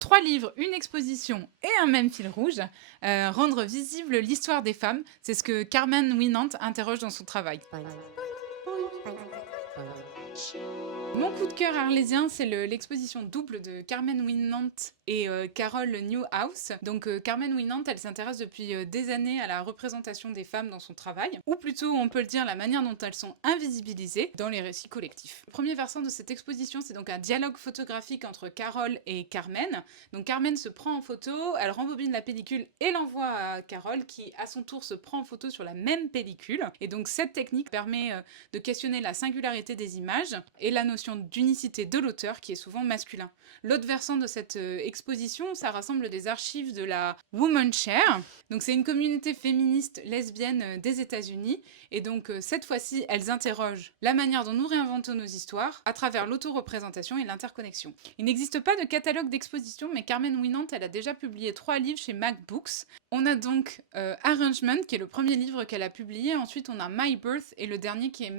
3 livres, une exposition et un même fil rouge, rendre visible l'histoire des femmes, c'est ce que Carmen Winant interroge dans son travail. Mon coup de cœur arlésien, c'est l'exposition double de Carmen Winant et Carol Newhouse. Donc Carmen Winant, elle s'intéresse depuis des années à la représentation des femmes dans son travail, ou plutôt on peut le dire la manière dont elles sont invisibilisées dans les récits collectifs. Le premier versant de cette exposition, c'est donc un dialogue photographique entre Carol et Carmen. Donc Carmen se prend en photo, elle rembobine la pellicule et l'envoie à Carol qui à son tour se prend en photo sur la même pellicule. Et donc cette technique permet de questionner la singularité des images et la notion d'unicité de l'auteur qui est souvent masculin. L'autre versant de cette exposition, ça rassemble des archives de la Woman Share. Donc c'est une communauté féministe lesbienne des États-Unis et donc cette fois-ci, elles interrogent la manière dont nous réinventons nos histoires à travers l'autoreprésentation et l'interconnexion. Il n'existe pas de catalogue d'exposition, mais Carmen Winant, elle a déjà publié 3 livres chez MacBooks. On a donc Arrangement, qui est le premier livre qu'elle a publié. Ensuite, on a My Birth et le dernier qui est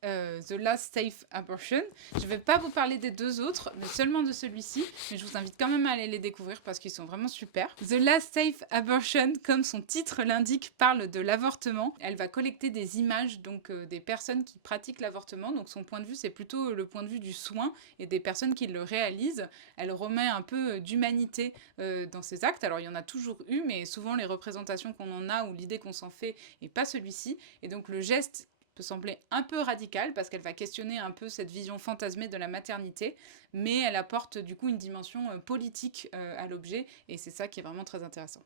The Last Safe Abortion. Je ne vais pas vous parler des deux autres, mais seulement de celui-ci. Mais je vous invite quand même à aller les découvrir parce qu'ils sont vraiment super. The Last Safe Abortion, comme son titre l'indique, parle de l'avortement. Elle va collecter des images donc des personnes qui pratiquent l'avortement. Donc son point de vue, c'est plutôt le point de vue du soin et des personnes qui le réalisent. Elle remet un peu d'humanité dans ses actes. Alors il y en a toujours eu, mais souvent les représentations qu'on en a ou l'idée qu'on s'en fait et pas celui-ci. Et donc le geste peut sembler un peu radical parce qu'elle va questionner un peu cette vision fantasmée de la maternité, mais elle apporte du coup une dimension politique à l'objet et c'est ça qui est vraiment très intéressant.